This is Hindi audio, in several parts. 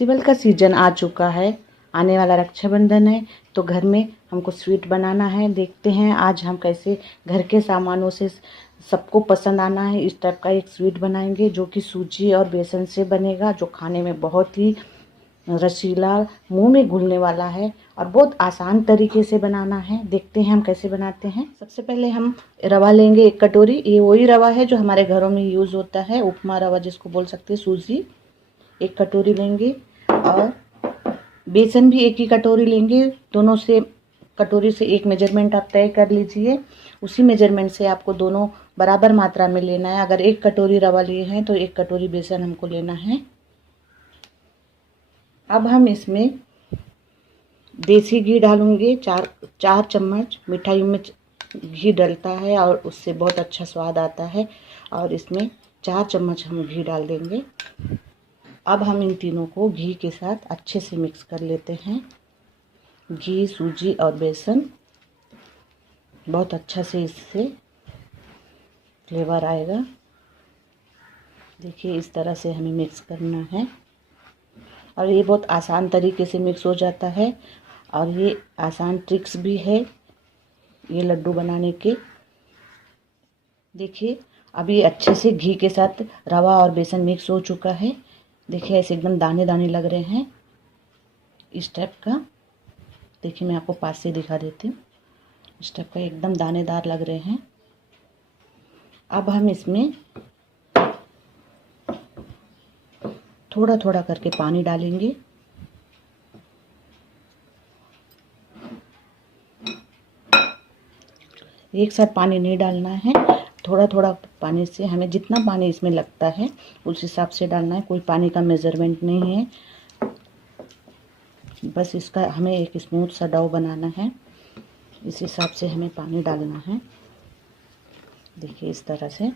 फेस्टिवल का सीजन आ चुका है, आने वाला रक्षाबंधन है, तो घर में हमको स्वीट बनाना है। देखते हैं आज हम कैसे घर के सामानों से सबको पसंद आना है इस टाइप का एक स्वीट बनाएंगे, जो कि सूजी और बेसन से बनेगा, जो खाने में बहुत ही रसीला, मुंह में घुलने वाला है और बहुत आसान तरीके से बनाना है। देखते हैं हम कैसे बनाते हैं। सबसे पहले हम रवा लेंगे 1 कटोरी। ये वही रवा है जो हमारे घरों में यूज़ होता है, उपमा रवा जिसको बोल सकते हैं, सूजी 1 कटोरी लेंगे। और बेसन भी 1 ही कटोरी लेंगे। दोनों से कटोरी से एक मेजरमेंट आप तय कर लीजिए, उसी मेजरमेंट से आपको दोनों बराबर मात्रा में लेना है। अगर 1 कटोरी रवा लिए हैं तो 1 कटोरी बेसन हमको लेना है। अब हम इसमें देसी घी डालूंगे। 4 चम्मच। मिठाई में घी डलता है और उससे बहुत अच्छा स्वाद आता है, और इसमें 4 चम्मच हम घी डाल देंगे। अब हम इन तीनों को घी के साथ अच्छे से मिक्स कर लेते हैं। घी, सूजी और बेसन, बहुत अच्छा से इससे फ्लेवर आएगा। देखिए इस तरह से हमें मिक्स करना है, और ये बहुत आसान तरीके से मिक्स हो जाता है, और ये आसान ट्रिक्स भी है ये लड्डू बनाने के। देखिए अब ये अच्छे से घी के साथ रवा और बेसन मिक्स हो चुका है। देखिए ऐसे एकदम दाने दाने लग रहे हैं इस टाइप का। देखिए मैं आपको पास से दिखा देती हूँ, इस टाइप का एकदम दानेदार लग रहे हैं। अब हम इसमें थोड़ा थोड़ा करके पानी डालेंगे। एक साथ पानी नहीं डालना है, थोड़ा थोड़ा पानी से, हमें जितना पानी इसमें लगता है उस हिसाब से डालना है। कोई पानी का मेज़रमेंट नहीं है, बस इसका हमें एक स्मूथ सा डो बनाना है, इस हिसाब से हमें पानी डालना है। देखिए इस तरह से।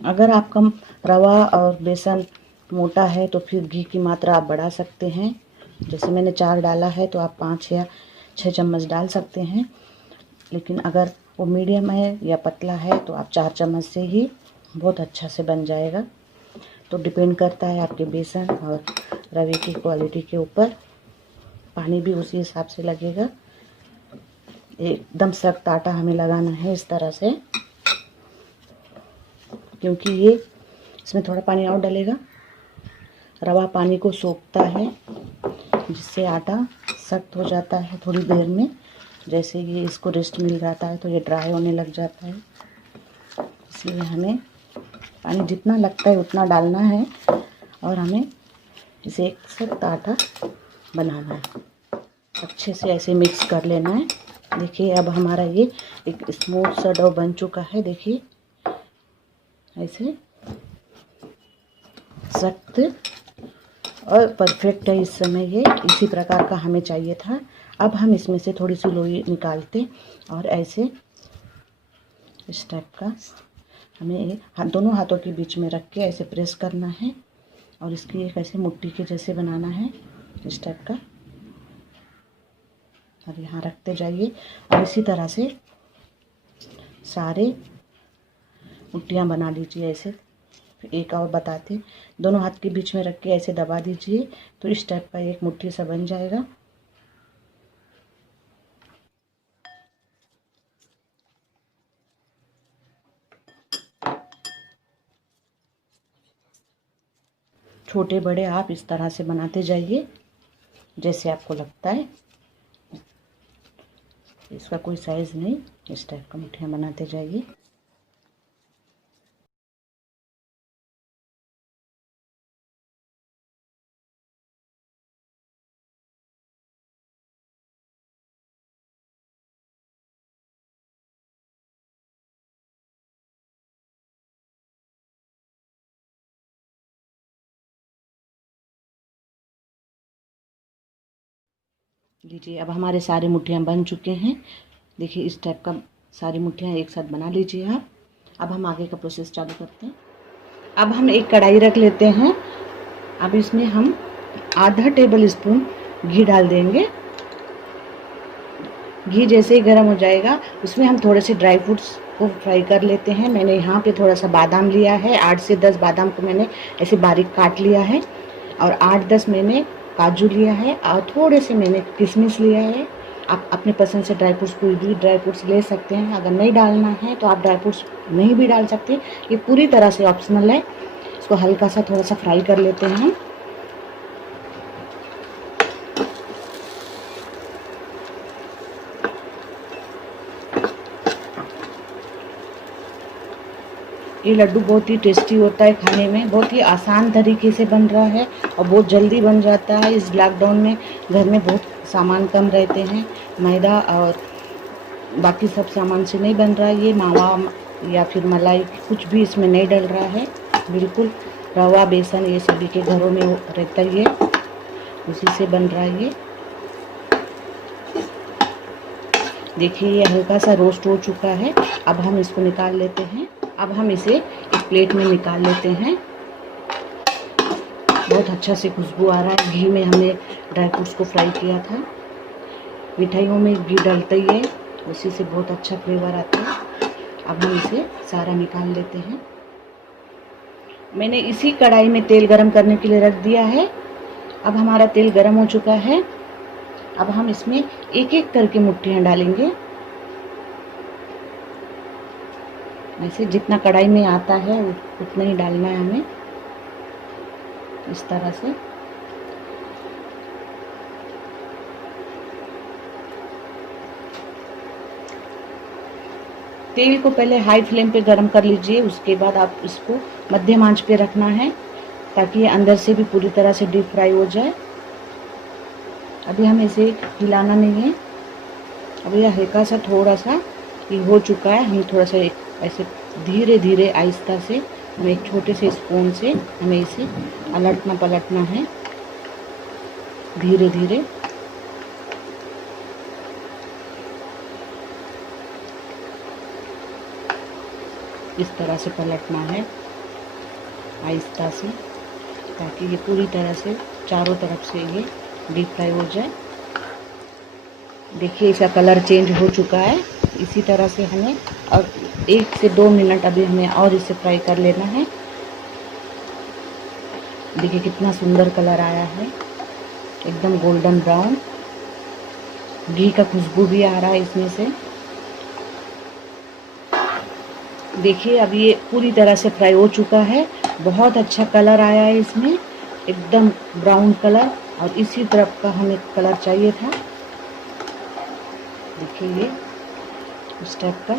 अगर आपका रवा और बेसन मोटा है तो फिर घी की मात्रा आप बढ़ा सकते हैं। जैसे मैंने 4 डाला है तो आप 5 या 6 चम्मच डाल सकते हैं। लेकिन अगर वो मीडियम है या पतला है तो आप 4 चम्मच से ही बहुत अच्छा से बन जाएगा। तो डिपेंड करता है आपके बेसन और रवे की क्वालिटी के ऊपर। पानी भी उसी हिसाब से लगेगा। एकदम सख्त आटा हमें लगाना है इस तरह से, क्योंकि ये इसमें थोड़ा पानी और डलेगा। रवा पानी को सोखता है, जिससे आटा सख्त हो जाता है थोड़ी देर में। जैसे ये इसको रेस्ट मिल जाता है तो ये ड्राई होने लग जाता है। इसलिए हमें पानी जितना लगता है उतना डालना है, और हमें इसे एक सख्त आटा बनाना है। अच्छे से ऐसे मिक्स कर लेना है। देखिए अब हमारा ये एक स्मूथ सा डो बन चुका है। देखिए ऐसे सख्त और परफेक्ट है इस समय। ये इसी प्रकार का हमें चाहिए था। अब हम इसमें से थोड़ी सी लोई निकालते और ऐसे इस टाइप का हमें दोनों हाथों के बीच में रख के ऐसे प्रेस करना है, और इसकी एक ऐसे मुट्ठी के जैसे बनाना है इस टाइप का। और यहाँ रखते जाइए, और इसी तरह से सारे मुट्ठियाँ बना लीजिए ऐसे। एक और बताते, दोनों हाथ के बीच में रख के ऐसे दबा दीजिए तो इस टाइप का एक मुट्ठी सा बन जाएगा। छोटे बड़े आप इस तरह से बनाते जाइए जैसे आपको लगता है। इसका कोई साइज़ नहीं, इस टाइप का मुट्ठियाँ बनाते जाइए। लीजिए अब हमारे सारे मुट्ठियाँ बन चुके हैं। देखिए इस टाइप का सारी मुट्ठियाँ एक साथ बना लीजिए आप। अब हम आगे का प्रोसेस चालू करते हैं। अब हम एक कढ़ाई रख लेते हैं। अब इसमें हम आधा टेबल स्पून घी डाल देंगे। घी जैसे ही गर्म हो जाएगा उसमें हम थोड़े से ड्राई फ्रूट्स को फ्राई कर लेते हैं। मैंने यहाँ पे थोड़ा सा बादाम लिया है, 8 से 10 बादाम को मैंने ऐसे बारीक काट लिया है, और 8-10 मैंने काजू लिया है, और थोड़े से मैंने किशमिश लिया है। आप अपने पसंद से ड्राई फ्रूट्स, कोई भी ड्राई फ्रूट्स ले सकते हैं। अगर नहीं डालना है तो आप ड्राई फ्रूट्स नहीं भी डाल सकते, ये पूरी तरह से ऑप्शनल है। इसको हल्का सा थोड़ा सा फ्राई कर लेते हैं हम। ये लड्डू बहुत ही टेस्टी होता है खाने में, बहुत ही आसान तरीके से बन रहा है और बहुत जल्दी बन जाता है। इस लॉकडाउन में घर में बहुत सामान कम रहते हैं, मैदा और बाकी सब सामान से नहीं बन रहा है। ये मावा या फिर मलाई कुछ भी इसमें नहीं डल रहा है, बिल्कुल रवा बेसन ये सभी के घरों में रहता ही है, उसी से बन रहा है ये। देखिए ये हल्का सा रोस्ट हो चुका है। अब हम इसको निकाल लेते हैं। अब हम इसे एक प्लेट में निकाल लेते हैं। बहुत अच्छा से खुशबू आ रहा है। घी में हमने ड्राई फ्रूट्स को फ्राई किया था। मिठाइयों में घी डलता ही है, उसी से बहुत अच्छा फ्लेवर आता है। अब हम इसे सारा निकाल लेते हैं। मैंने इसी कढ़ाई में तेल गरम करने के लिए रख दिया है। अब हमारा तेल गरम हो चुका है। अब हम इसमें एक एक करके मुट्ठियाँ डालेंगे। ऐसे जितना कढ़ाई में आता है उतना ही डालना है हमें, इस तरह से। तेल को पहले हाई फ्लेम पे गरम कर लीजिए, उसके बाद आप इसको मध्यम आंच पे रखना है ताकि ये अंदर से भी पूरी तरह से डीप फ्राई हो जाए। अभी हमें इसे हिलाना नहीं है। अब ये हल्का सा थोड़ा सा ये हो चुका है। हम थोड़ा सा ऐसे धीरे धीरे आहिस्ता से, हमें एक छोटे से स्पून से हमें इसे अलटना पलटना है, धीरे धीरे। इस तरह से पलटना है आहिस्ता से, ताकि ये पूरी तरह से चारों तरफ से ये डीप फ्राई हो जाए। देखिए इसका कलर चेंज हो चुका है। इसी तरह से हमें और 1 से 2 मिनट अभी हमें और इसे फ्राई कर लेना है। देखिए कितना सुंदर कलर आया है, एकदम गोल्डन ब्राउन। घी का खुशबू भी आ रहा है इसमें से। देखिए अब ये पूरी तरह से फ्राई हो चुका है। बहुत अच्छा कलर आया है इसमें, एकदम ब्राउन कलर, और इसी तरफ का हमें कलर चाहिए था। देखिए ये उस टाइप का।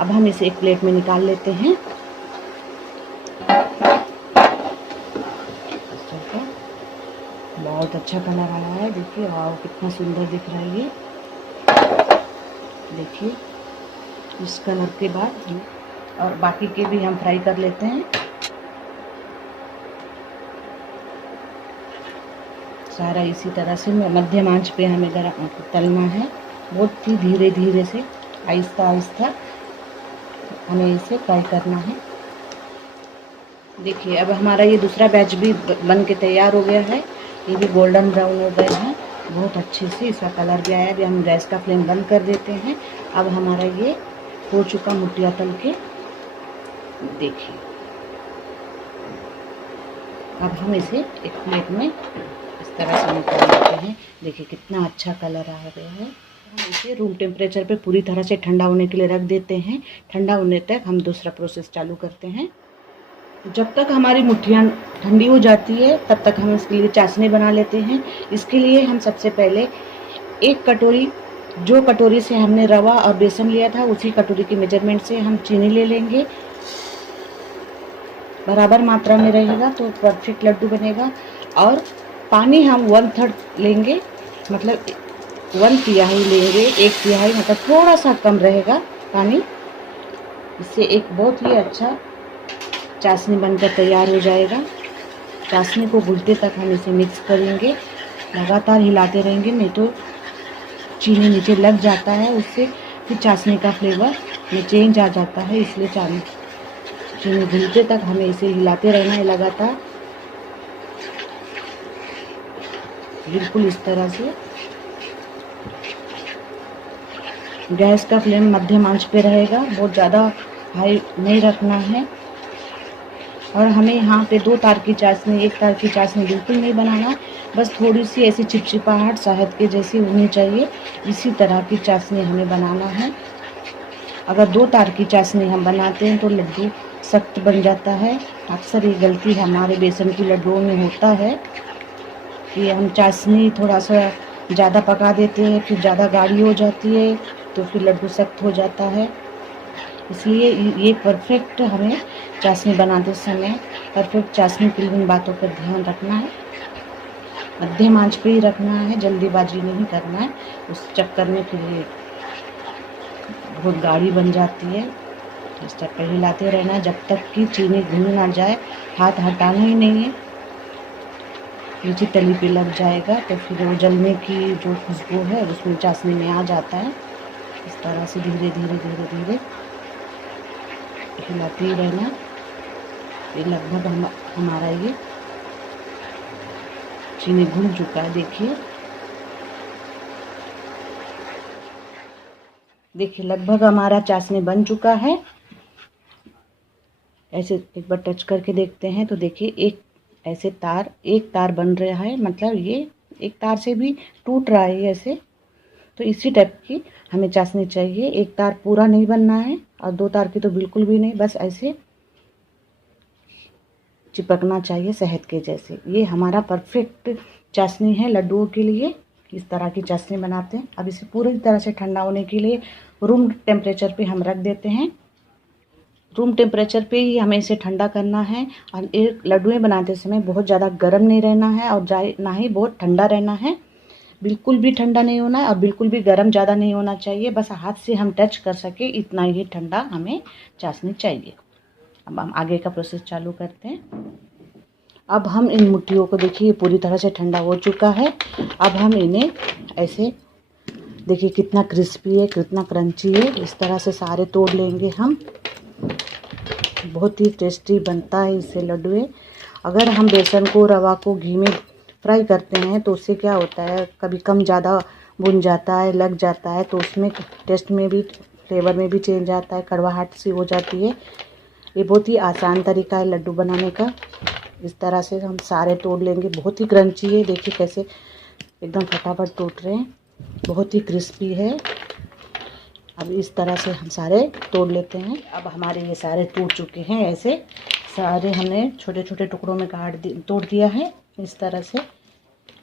अब हम इसे एक प्लेट में निकाल लेते हैं। इस टाइप का बहुत अच्छा कलर आया है। देखिए वाह कितना सुंदर दिख रहा है ये। देखिए इस कलर के बाद और बाकी के भी हम फ्राई कर लेते हैं। सारा इसी तरह से मध्यम आंच पे हमें गरम तलना है, बहुत ही धीरे धीरे से, आहिस्ता आहिस्ता हमें इसे फ्राई करना है। देखिए अब हमारा ये दूसरा बैच भी बन के तैयार हो गया है। ये भी गोल्डन ब्राउन हो गए हैं, बहुत अच्छे से इसका कलर भी आया। अभी हम गैस का फ्लेम बंद कर देते हैं। अब हमारा ये हो चुका मुठिया तल के। देखिए अब हम इसे एक प्लेट में इस तरह से निकाल लेते हैं। देखिए कितना अच्छा कलर आ गया है। हम इसे रूम टेम्परेचर पे पूरी तरह से ठंडा होने के लिए रख देते हैं। ठंडा होने तक हम दूसरा प्रोसेस चालू करते हैं। जब तक हमारी मुठियाँ ठंडी हो जाती है तब तक हम इसके लिए चाशनी बना लेते हैं। इसके लिए हम सबसे पहले एक कटोरी, जो कटोरी से हमने रवा और बेसन लिया था उसी कटोरी के मेजरमेंट से हम चीनी ले लेंगे। बराबर मात्रा में रहेगा तो परफेक्ट लड्डू बनेगा। और पानी हम 1/3 लेंगे, मतलब 1 तिहाई लेंगे, 1 तिहाई मतलब थोड़ा सा कम रहेगा पानी। इससे एक बहुत ही अच्छा चाशनी बनकर तैयार हो जाएगा। चाशनी को घुलते तक हम इसे मिक्स करेंगे, लगातार हिलाते रहेंगे, नहीं तो चीनी नीचे लग जाता है, उससे फिर चाशनी का फ्लेवर में चेंज आ जाता है। इसलिए चीनी घुलते तक हमें इसे हिलाते रहना है लगातार, बिल्कुल इस तरह से। गैस का फ्लेम मध्यम आंच पे रहेगा, बहुत ज़्यादा हाई नहीं रखना है। और हमें यहाँ पे 2 तार की चाशनी, 1 तार की चाशनी बिल्कुल नहीं बनाना, बस थोड़ी सी ऐसी चिपचिपाहट शहद के जैसी होनी चाहिए, इसी तरह की चाशनी हमें बनाना है। अगर 2 तार की चाशनी हम बनाते हैं तो लड्डू सख्त बन जाता है। अक्सर ये गलती हमारे बेसन की लड्डुओं में होता है कि हम चाशनी थोड़ा सा ज़्यादा पका देते हैं, फिर ज़्यादा गाढ़ी हो जाती है तो फिर लड्डू सख्त हो जाता है। इसलिए ये परफेक्ट हमें चाशनी बनाते समय परफेक्ट चाशनी के लिए इन बातों पर ध्यान रखना है। मध्यम आंच पे ही रखना है, जल्दीबाजी नहीं करना है, उस चक्कर में फिर ये बहुत गाढ़ी बन जाती है। इस तरह पे हिलाते रहना है जब तक कि चीनी घुल ना जाए, हाथ हटाना ही नहीं है, नीचे तली पे लग जाएगा तो फिर वो जलने की जो खुशबू है उसमें चाशनी में आ जाता है। इस तरह से धीरे धीरे धीरे धीरे हिलाते ही रहना। ये लगभग हमारा ये चीनी घुल चुका है। देखिए लगभग हमारा चाशनी बन चुका है। ऐसे एक बार टच करके देखते हैं तो देखिए एक तार बन रहा है, मतलब ये एक तार से भी टूट रहा है ऐसे। तो इसी टाइप की हमें चाशनी चाहिए, एक तार पूरा नहीं बनना है और 2 तार की तो बिल्कुल भी नहीं, बस ऐसे चिपकना चाहिए शहद के जैसे। ये हमारा परफेक्ट चाशनी है लड्डुओं के लिए। इस तरह की चाशनी बनाते हैं। अब इसे पूरी तरह से ठंडा होने के लिए रूम टेम्परेचर पे हम रख देते हैं। रूम टेम्परेचर पे ही हमें इसे ठंडा करना है। और एक लड्डुएँ बनाते समय बहुत ज़्यादा गर्म नहीं रहना है और ना ही बहुत ठंडा रहना है। बिल्कुल भी ठंडा नहीं होना है और बिल्कुल भी गर्म ज़्यादा नहीं होना चाहिए, बस हाथ से हम टच कर सके इतना ही ठंडा हमें चाशनी चाहिए। अब हम आगे का प्रोसेस चालू करते हैं। अब हम इन मुट्ठियों को देखिए पूरी तरह से ठंडा हो चुका है। अब हम इन्हें ऐसे देखिए कितना क्रिस्पी है, कितना क्रंची है, इस तरह से सारे तोड़ लेंगे हम। बहुत ही टेस्टी बनता है इससे लड्डुएँ। अगर हम बेसन को रवा को घी में फ्राई करते हैं तो उससे क्या होता है, कभी कम ज़्यादा भुन जाता है, लग जाता है, तो उसमें टेस्ट में भी फ्लेवर में भी चेंज आता है, कड़वाहट सी हो जाती है। ये बहुत ही आसान तरीका है लड्डू बनाने का। इस तरह से हम सारे तोड़ लेंगे। बहुत ही क्रंची है, देखिए कैसे एकदम फटाफट टूट रहे हैं, बहुत ही क्रिस्पी है। अब इस तरह से हम सारे तोड़ लेते हैं। अब हमारे ये सारे टूट चुके हैं, ऐसे सारे हमने छोटे छोटे टुकड़ों में तोड़ दिया है। इस तरह से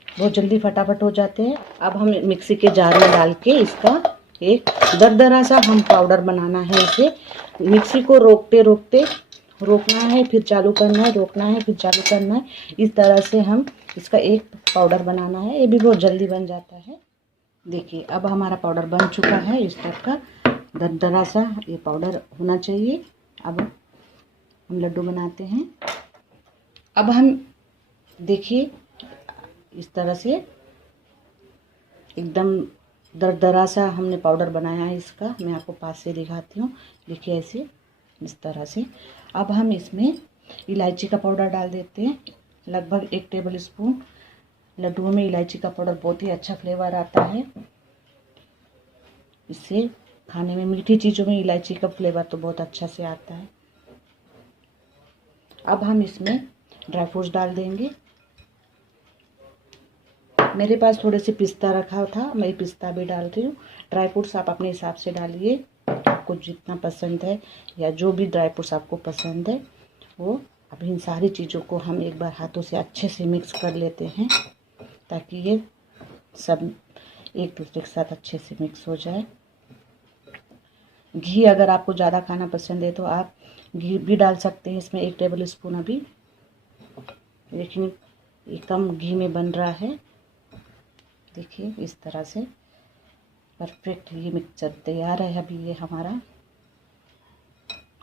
बहुत जल्दी फटाफट हो जाते हैं। अब हम मिक्सी के जार में डाल के इसका एक दरदरा सा हम पाउडर बनाना है। इसे मिक्सी को रोकते रोकते रोकना है, फिर चालू करना है, रोकना है, फिर चालू करना है। इस तरह से हम इसका एक पाउडर बनाना है। ये भी बहुत जल्दी बन जाता है। देखिए अब हमारा पाउडर बन चुका है। इस टाइप का दरदरा सा ये पाउडर होना चाहिए। अब हम लड्डू बनाते हैं। अब हम देखिए इस तरह से एकदम दरदरा सा हमने पाउडर बनाया है इसका। मैं आपको पास से दिखाती हूँ। देखिए ऐसे इस तरह से। अब हम इसमें इलायची का पाउडर डाल देते हैं, लगभग 1 टेबल स्पून। लड्डुओं में इलायची का पाउडर बहुत ही अच्छा फ्लेवर आता है। इससे खाने में, मीठी चीज़ों में इलायची का फ्लेवर तो बहुत अच्छा से आता है। अब हम इसमें ड्राई फ्रूट्स डाल देंगे। मेरे पास थोड़े से पिस्ता रखा था, मैं पिस्ता भी डाल रही हूँ। ड्राई फ्रूट्स आप अपने हिसाब से डालिए, आपको जितना पसंद है या जो भी ड्राई फ्रूट्स आपको पसंद है वो। अब इन सारी चीज़ों को हम एक बार हाथों से अच्छे से मिक्स कर लेते हैं ताकि ये सब एक दूसरे के साथ अच्छे से मिक्स हो जाए। घी अगर आपको ज़्यादा खाना पसंद है तो आप घी भी डाल सकते हैं इसमें, 1 टेबल स्पून अभी। लेकिन ये कम घी में बन रहा है। देखिए इस तरह से परफेक्ट ये मिक्सचर तैयार है। अभी ये हमारा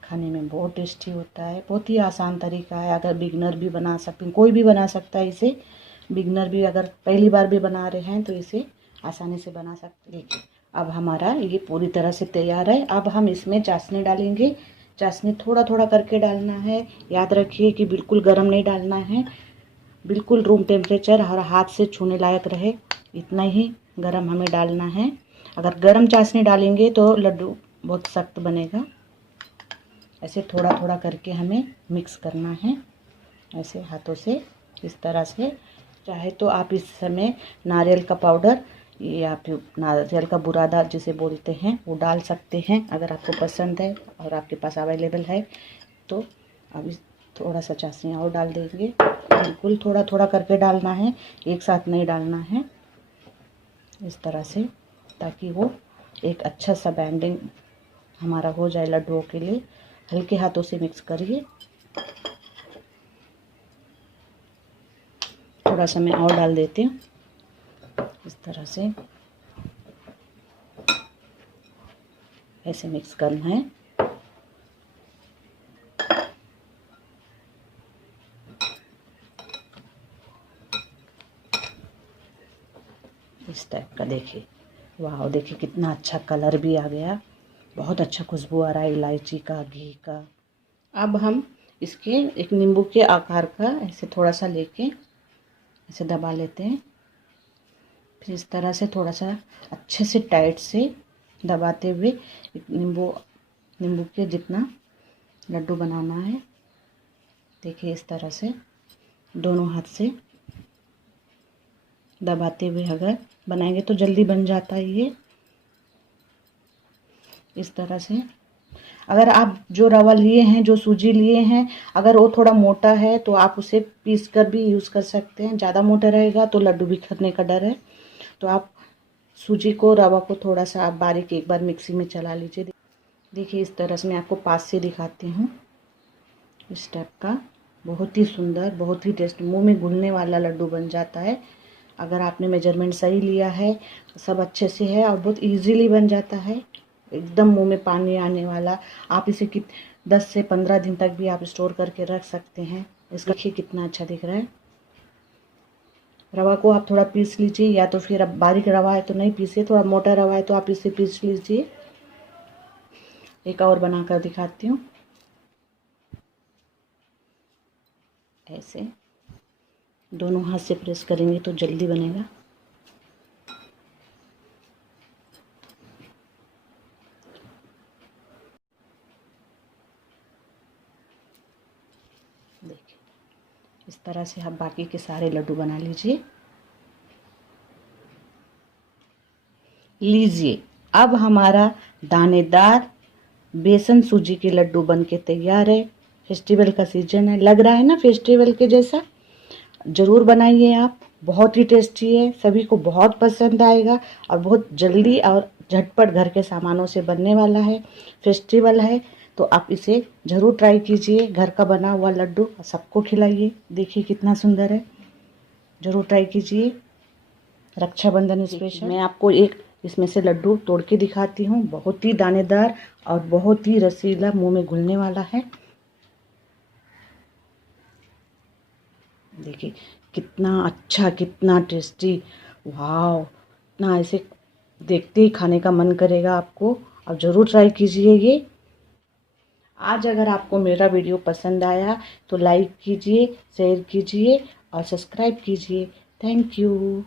खाने में बहुत टेस्टी होता है। बहुत ही आसान तरीका है, अगर बिगनर भी बना सकते हैं, कोई भी बना सकता है इसे। बिगनर भी अगर पहली बार भी बना रहे हैं तो इसे आसानी से बना सकते हैं। देखिए अब हमारा ये पूरी तरह से तैयार है। अब हम इसमें चाशनी डालेंगे। चाशनी थोड़ा थोड़ा करके डालना है। याद रखिए कि बिल्कुल गर्म नहीं डालना है, बिल्कुल रूम टेम्परेचर और हाथ से छूने लायक रहे इतना ही गर्म हमें डालना है। अगर गरम चाशनी डालेंगे तो लड्डू बहुत सख्त बनेगा। ऐसे थोड़ा थोड़ा करके हमें मिक्स करना है, ऐसे हाथों से, इस तरह से। चाहे तो आप इस समय नारियल का पाउडर या फिर नारियल का बुरादा जिसे बोलते हैं वो डाल सकते हैं, अगर आपको पसंद है और आपके पास अवेलेबल है तो। अभी थोड़ा सा चाशनी और डाल देंगे, बिल्कुल थोड़ा थोड़ा करके डालना है, एक साथ नहीं डालना है, इस तरह से, ताकि वो एक अच्छा सा बैंडिंग हमारा हो जाए लड्डुओं के लिए। हल्के हाथों से मिक्स करिए। थोड़ा सा मैं और डाल देती हूँ, इस तरह से ऐसे मिक्स करना है। इस टाइप का देखिए, वाह देखिए कितना अच्छा कलर भी आ गया, बहुत अच्छा खुशबू आ रहा है इलायची का, घी का। अब हम इसके एक नींबू के आकार का ऐसे थोड़ा सा लेके ऐसे दबा लेते हैं, फिर इस तरह से थोड़ा सा अच्छे से टाइट से दबाते हुए नींबू के जितना लड्डू बनाना है। देखिए इस तरह से दोनों हाथ से दबाते हुए अगर बनाएंगे तो जल्दी बन जाता है ये, इस तरह से। अगर आप जो रवा लिए हैं, जो सूजी लिए हैं, अगर वो थोड़ा मोटा है तो आप उसे पीस कर भी यूज़ कर सकते हैं। ज़्यादा मोटा रहेगा तो लड्डू बिखरने का डर है, तो आप सूजी को, रवा को थोड़ा सा आप बारीक एक बार मिक्सी में चला लीजिए। देखिए इस तरह से मैं आपको पास से दिखाती हूँ, इस टाइप का बहुत ही सुंदर, बहुत ही टेस्ट, मुंह में घुलने वाला लड्डू बन जाता है। अगर आपने मेजरमेंट सही लिया है, सब अच्छे से है और बहुत इजीली बन जाता है, एकदम मुंह में पानी आने वाला। आप इसे 10 से 15 दिन तक भी आप स्टोर करके रख सकते हैं। इसका देखिए कितना अच्छा दिख रहा है। रवा को आप थोड़ा पीस लीजिए, या तो फिर अब बारीक रवा है तो नहीं पीसिए, थोड़ा मोटा रवा है तो आप इसे पीस लीजिए। एक और बनाकर दिखाती हूँ, ऐसे दोनों हाथ से प्रेस करेंगे तो जल्दी बनेगा। देखिए इस तरह से आप बाकी के सारे लड्डू बना लीजिए। अब हमारा दानेदार बेसन सूजी के लड्डू बनके तैयार है। फेस्टिवल का सीजन है, लग रहा है ना फेस्टिवल के जैसा। ज़रूर बनाइए आप, बहुत ही टेस्टी है, सभी को बहुत पसंद आएगा और बहुत जल्दी और झटपट घर के सामानों से बनने वाला है। फेस्टिवल है तो आप इसे ज़रूर ट्राई कीजिए, घर का बना हुआ लड्डू सबको खिलाइए। देखिए कितना सुंदर है, ज़रूर ट्राई कीजिए। रक्षाबंधन स्पेशल मैं आपको एक इसमें से लड्डू तोड़ के दिखाती हूँ, बहुत ही दानेदार और बहुत ही रसीला, मुंह में घुलने वाला है। देखिए कितना अच्छा, कितना टेस्टी, वाह, इतना ऐसे देखते ही खाने का मन करेगा आपको। और ज़रूर ट्राई कीजिए ये। आज अगर आपको मेरा वीडियो पसंद आया तो लाइक कीजिए, शेयर कीजिए और सब्सक्राइब कीजिए। Thank you.